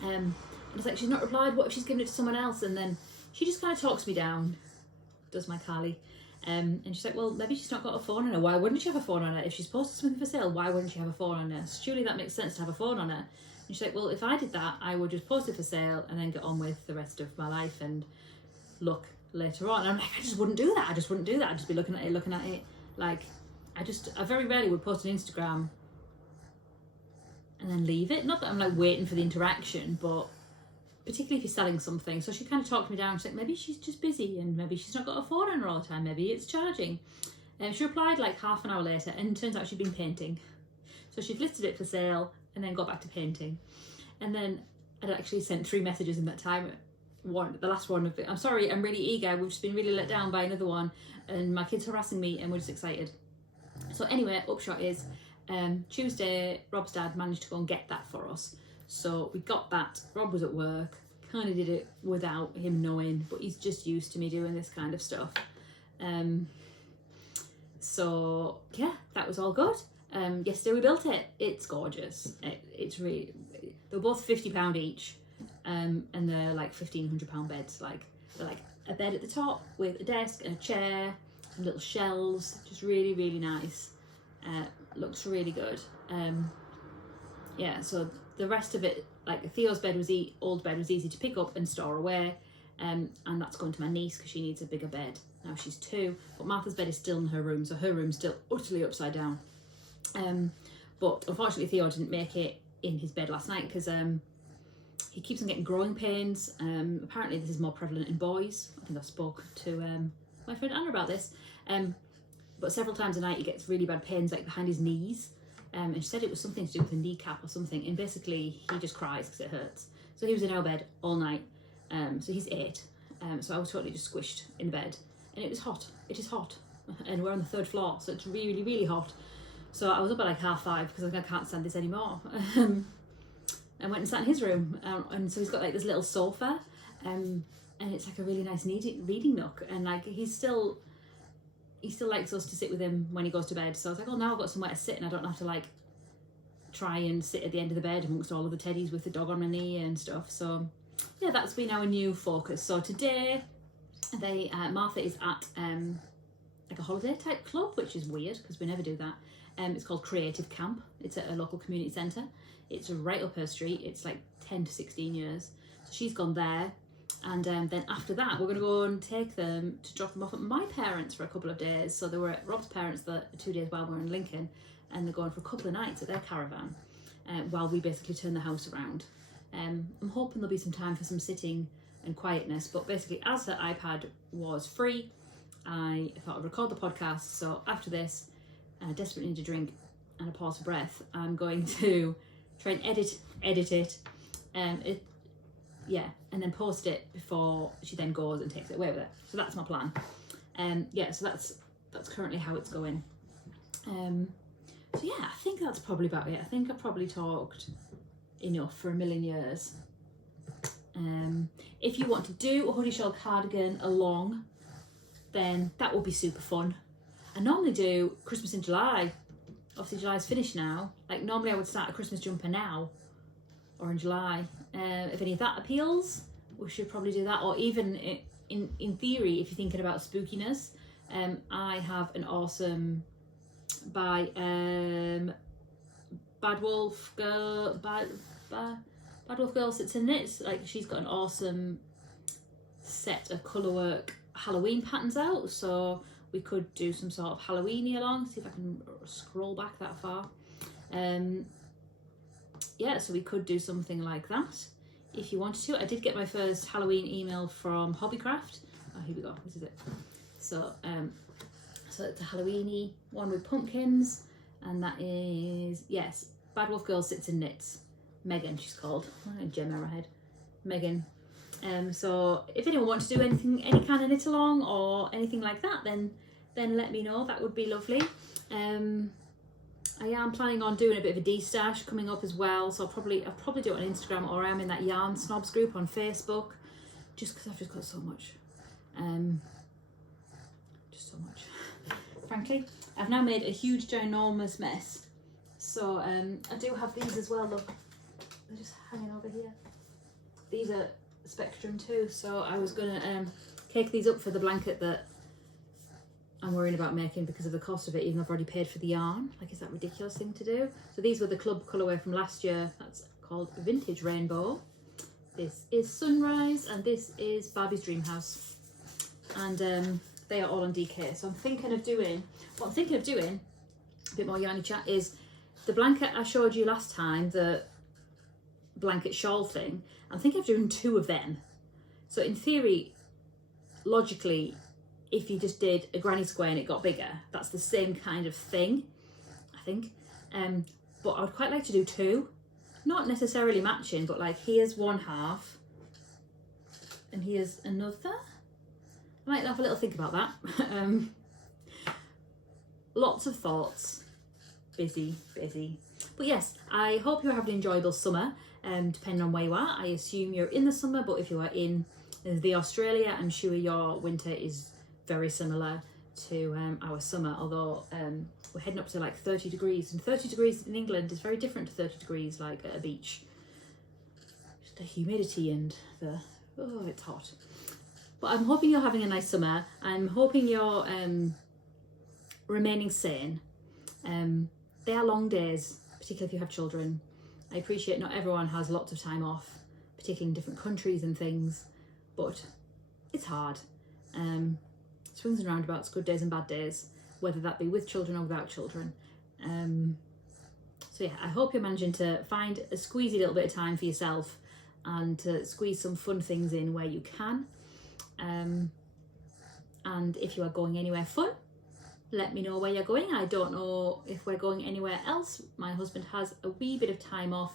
And I was like, she's not replied. What if she's given it to someone else? And then she just kind of talks me down, does my Carly. And she's like, well, maybe she's not got a phone on her. Why wouldn't she have a phone on her? If she's posted something for sale, why wouldn't she have a phone on her? Surely that makes sense to have a phone on her. And she's like, well, if I did that, I would just post it for sale and then get on with the rest of my life and look later on. And I'm like, I just wouldn't do that. I just wouldn't do that. I'd just be looking at it. Like, I very rarely would post on Instagram and then leave it. Not that I'm like waiting for the interaction, but particularly if you're selling something. So she kind of talked me down. She's like, maybe she's just busy and maybe she's not got a phone on her all the time. Maybe it's charging. And she replied like half an hour later, and it turns out she'd been painting. So she'd listed it for sale and then got back to painting. And then I'd actually sent 3 messages in that time. The last one of it, I'm sorry, I'm really eager. We've just been really let down by another one, and my kid's harassing me, and we're just excited. So anyway, upshot is, Tuesday, Rob's dad managed to go and get that for us. So we got that. Rob was at work, kind of did it without him knowing, but he's just used to me doing this kind of stuff. So yeah, that was all good. Yesterday we built it. It's gorgeous. It's really, they're both £50 each, and they're like £1,500 beds. Like, they're like a bed at the top with a desk and a chair and little shelves. Just really, really nice. Looks really good. Yeah, so the rest of it, like Theo's bed was old bed was easy to pick up and store away, and that's going to my niece because she needs a bigger bed. Now she's 2, but Martha's bed is still in her room, so her room's still utterly upside down. But unfortunately Theo didn't make it in his bed last night because he keeps on getting growing pains. Apparently this is more prevalent in boys. I think I spoke to my friend Anna about this. But several times a night he gets really bad pains like behind his knees. And she said it was something to do with a kneecap or something, and basically he just cries because it hurts. So he was in our bed all night. So he's 8. So I was totally just squished in bed, and it was hot. It is hot, and we're on the 3rd floor, so it's really, really hot. So I was up at like 5:30 because I was like, I can't stand this anymore. I went and sat in his room, and so he's got like this little sofa, and it's like a really nice reading nook, and like he still likes us to sit with him when he goes to bed. So I was like, oh, now I've got somewhere to sit and I don't have to like try and sit at the end of the bed amongst all of the teddies with the dog on my knee and stuff. So yeah, that's been our new focus. So today Martha is at like a holiday type club, which is weird because we never do that. It's called Creative Camp. It's at a local community centre. It's right up her street. It's like 10 to 16 years. So she's gone there. And then after that, we're going to go and take them to drop them off at my parents for a couple of days. So they were at Rob's parents the 2 days while we were in Lincoln, and they're going for a couple of nights at their caravan while we basically turn the house around. I'm hoping there'll be some time for some sitting and quietness, but basically as the iPad was free, I thought I'd record the podcast. So after this, I desperately need a drink and a pause for breath. I'm going to try and edit it, and then post it before she then goes and takes it away with her. So that's my plan. So that's currently how it's going. So yeah, I think that's probably about it. I think I've probably talked enough for a million years. If you want to do a hoodie shawl cardigan along, then that will be super fun. I normally do Christmas in July. Obviously July's finished now. Like normally I would start a Christmas jumper now or in July. If any of that appeals, we should probably do that. Or even in theory, if you're thinking about spookiness, I have an awesome by Bad Wolf Girl Sits in Knits. Like she's got an awesome set of colourwork Halloween patterns out, so we could do some sort of Halloweeny along. See if I can scroll back that far. So we could do something like that if you wanted to. I did get my first Halloween email from Hobbycraft. Oh, here we go. This is it. So it's a Halloweeny one with pumpkins, and that is, yes, Bad Wolf Girl Sits in Knits. Megan, she's called. I got Gemma in my head. Megan. So if anyone wants to do anything, any kind of knit along or anything like that, then let me know. That would be lovely. I am planning on doing a bit of a de-stash coming up as well, so I'll probably do it on Instagram, or I'm in that Yarn Snobs group on Facebook, just because I've just got so much. Just so much. Frankly, I've now made a huge ginormous mess. So I do have these as well, look. They're just hanging over here. These are Spectrum too, so I was gonna cake these up for the blanket that I'm worrying about making because of the cost of it, even though I've already paid for the yarn. Like, is that a ridiculous thing to do? So these were the club colourway from last year. That's called Vintage Rainbow. This is Sunrise, and this is Barbie's Dream House. And they are all on DK. So what I'm thinking of doing, a bit more yarny chat, is the blanket I showed you last time, the blanket shawl thing. I'm thinking of doing 2 of them. So in theory, logically, if you just did a granny square and it got bigger, that's the same kind of thing, I think. But I would quite like to do 2, not necessarily matching, but like here's one half and here's another. I might have a little think about that. Lots of thoughts, busy. But yes, I hope you're having an enjoyable summer, depending on where you are. I assume you're in the summer, but if you are in the Australia, I'm sure your winter is very similar to our summer, although we're heading up to like 30 degrees, and 30 degrees in England is very different to 30 degrees like at a beach. Just the humidity and it's hot. But I'm hoping you're having a nice summer. I'm hoping you're remaining sane. They are long days, particularly if you have children. I appreciate not everyone has lots of time off, particularly in different countries and things, but it's hard. Swings and roundabouts, good days and bad days, whether that be with children or without children. So yeah, I hope you're managing to find a squeezy little bit of time for yourself and to squeeze some fun things in where you can. And if you are going anywhere fun, let me know where you're going. I don't know if we're going anywhere else. My husband has a wee bit of time off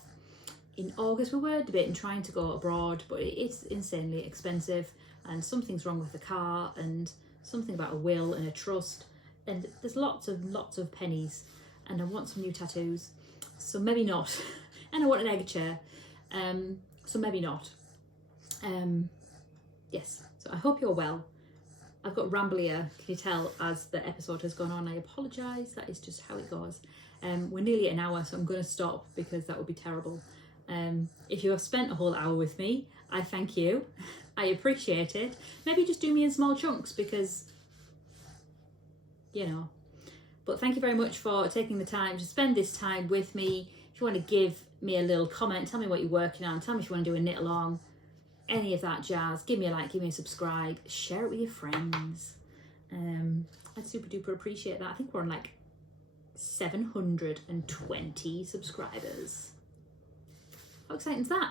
in August. We were debating trying to go abroad, but it's insanely expensive, and something's wrong with the car, and something about a will and a trust, and there's lots of pennies, and I want some new tattoos, so maybe not. And I want an egg chair, so maybe not. Yes, so I hope you're well. I've got ramblier, can you tell, as the episode has gone on. I apologise, that is just how it goes. We're nearly at an hour, so I'm going to stop because that would be terrible. If you have spent a whole hour with me, I thank you. I appreciate it. Maybe just do me in small chunks, because you know. But thank you very much for taking the time to spend this time with me. If you want to give me a little comment, tell me what you're working on, tell me if you want to do a knit along, any of that jazz, give me a like, give me a subscribe, share it with your friends. I'd super duper appreciate that. I think we're on like 720 subscribers. How exciting is that?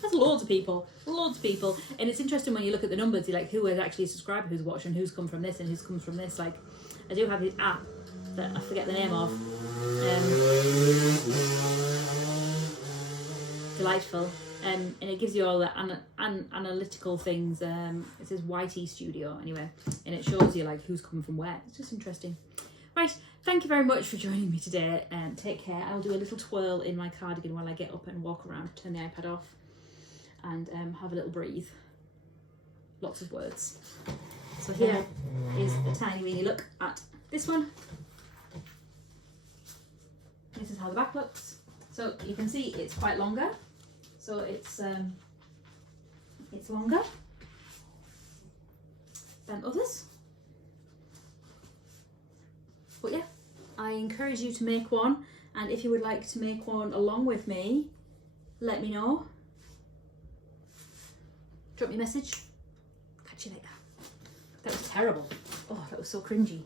That's loads of people, and it's interesting when you look at the numbers, you're like, who is actually a subscriber, who's watching, who's come from this and who's come from this. Like, I do have this app that I forget the name of, delightful, and it gives you all the analytical things. It says YT Studio anyway, and it shows you like who's coming from where. It's just interesting. Right, thank you very much for joining me today. Take care. I'll do a little twirl in my cardigan while I get up and walk around, turn the iPad off, and have a little breathe. Lots of words. So here is a tiny weeny look at this one. This is how the back looks. So you can see it's quite longer. So it's longer than others. But yeah, I encourage you to make one, and if you would like to make one along with me, let me know. Drop me a message. Catch you later. That was terrible. Oh, that was so cringy.